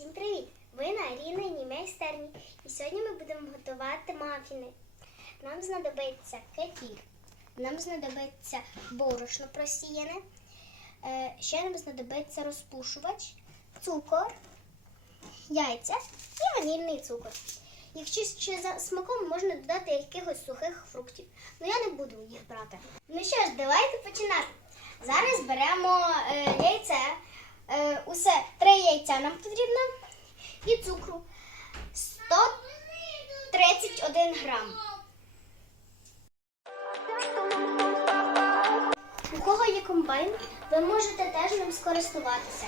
Всім привіт! Ви на рівненій майстерні. І сьогодні ми будемо готувати мафіни. Нам знадобиться кефір, нам знадобиться борошно просіяне, е, ще нам знадобиться розпушувач, цукор, яйця і ванільний цукор. Якщо ще за смаком можна додати якихось сухих фруктів. Ну я не буду їх брати. Ну що ж, давайте починати. Зараз беремо е, яйце. Е, усе три яйця нам потрібно і цукру 131 грам. У кого є комбайн, ви можете теж ним скористуватися.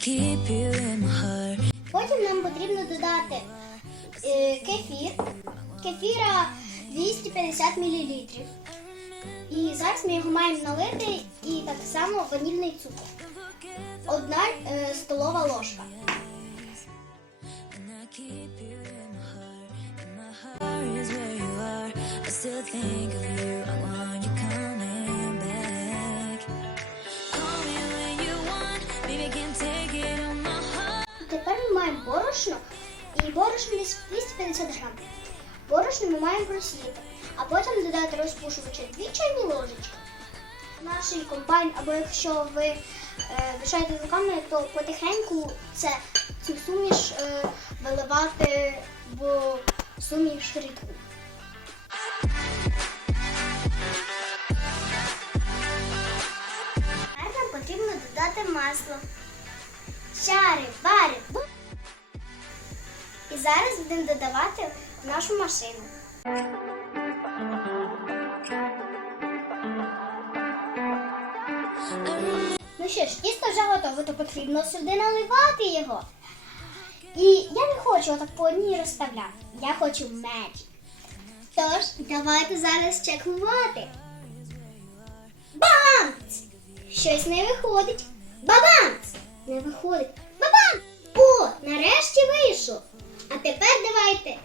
Keep you in my heart. Нам потрібно додати е, кефір. Кефіра 250 мл. І зараз ми його маємо налити і так само ванільний цукор. Одна е, столова ложка. And I борошно, і борошно десь 250 грам. Борошно ми маємо просіяти, а потім додати розпушувача 2 чайні ложечки. Наш комбайн, або якщо ви е, мішаєте руками, то потихеньку це цю суміш е, виливати в суміш рідку. Тепер нам потрібно додати масло. Чари, бари. бу. Зараз будемо додавати в нашу машину. Ну що ж, тісто вже готове, то потрібно сюди наливати його. І я не хочу отак по одній розставляти. Я хочу меч. Тож, давайте зараз чекувати. Бамц! Щось не виходить. Бабамц! Не виходить. Бабам! О, нарешті вийшов. А тепер давайте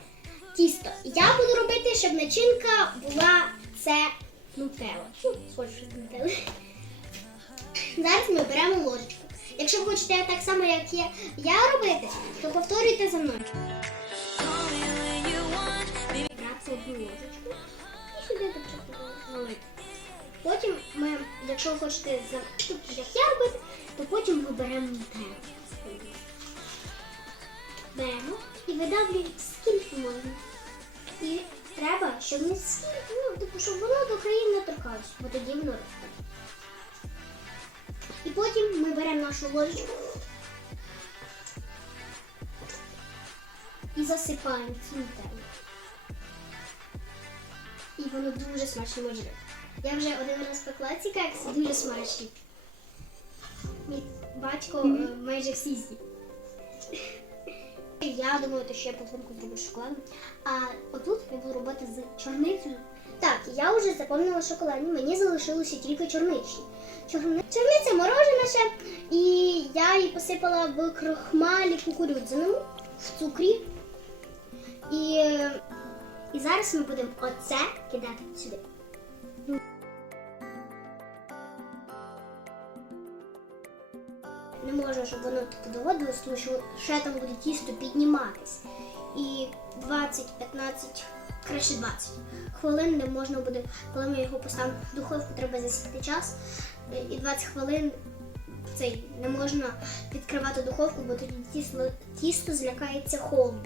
тісто. Я буду робити, щоб начинка була це нутелла. Ну, схоже, нутелла. Зараз ми беремо ложечку. Якщо хочете так само, як є я робити, то повторюйте за мною. Брати одну ложечку сюди так. Потім ми, якщо ви хочете як я робити, то потім ми беремо нутеллу. Беремо і видавлюємо скільки можна. І треба, щоб не скільки, ну, типу, щоб воно до країни не торкалося, бо тоді воно росте. І потім ми беремо нашу ложечку і засипаємо цю нутеллу. І воно дуже смачно може. Я вже один раз пекла ці кекси, дуже смачні. Мій батько е, майже всі з'їв. Я думаю, я половинку зроблю з шоколадом. А отут я буду робити з чорницею. Так, я вже заповнила шоколадні, мені залишилося тільки чорничні. Чорни... Чорниця морожена ще, і я її посипала в крохмалі кукурудзяному, в цукрі. І, і зараз ми будемо оце кидати сюди. Не можна, щоб воно типу доводилось, тому що ще там буде тісто підніматись. І 20-15, краще 20 хвилин не можна буде, коли ми його поставимо в духовку, треба засікти час. І 20 хвилин цей не можна відкривати духовку, бо тоді тісто, тісто злякається холоду.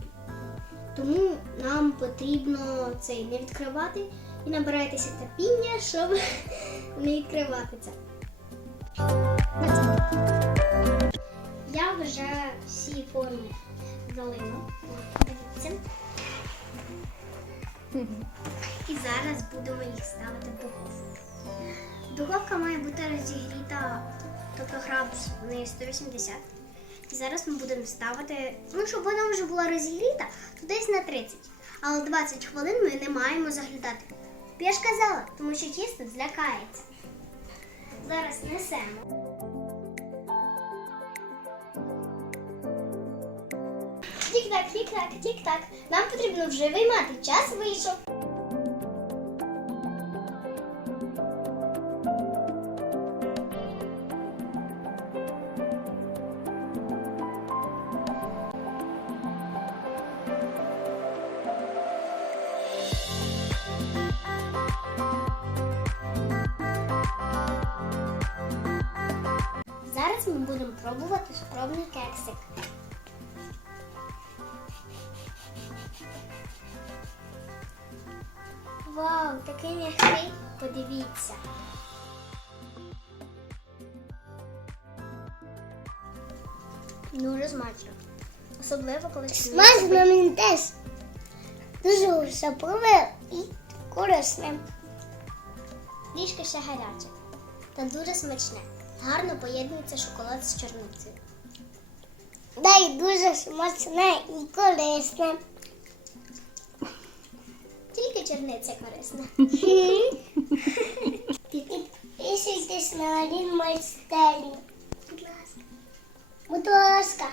Тому нам потрібно цей не відкривати і набирайтеся терпіння, щоб не відкривати це. Я вже всі форми залила. Дивіться. І зараз будемо їх ставити в духовку. Духовка має бути розігріта, тобто градус в неї 180. І зараз ми будемо ставити, ну щоб вона вже була розігріта, то десь на 30. Але 20 хвилин ми не маємо заглядати. Я ж казала, тому що тісто злякається. Зараз несемо. Тік-так, тік-так, тік-так. Нам потрібно вже виймати. Час вийшов. Зараз ми будемо пробувати скромний кексик. Вау, такий м'який, подивіться. Дуже смачно. Особливо, коли Смачно мені теж. Дуже особливе і корисне. трішки ще гаряче. Та дуже смачне. Гарно поєднується шоколад з чорницею. Да і дуже смачне і корисне. Тільки черниця корисна. Підписуйтесь на один майстерні. Будь ласка. Будь ласка.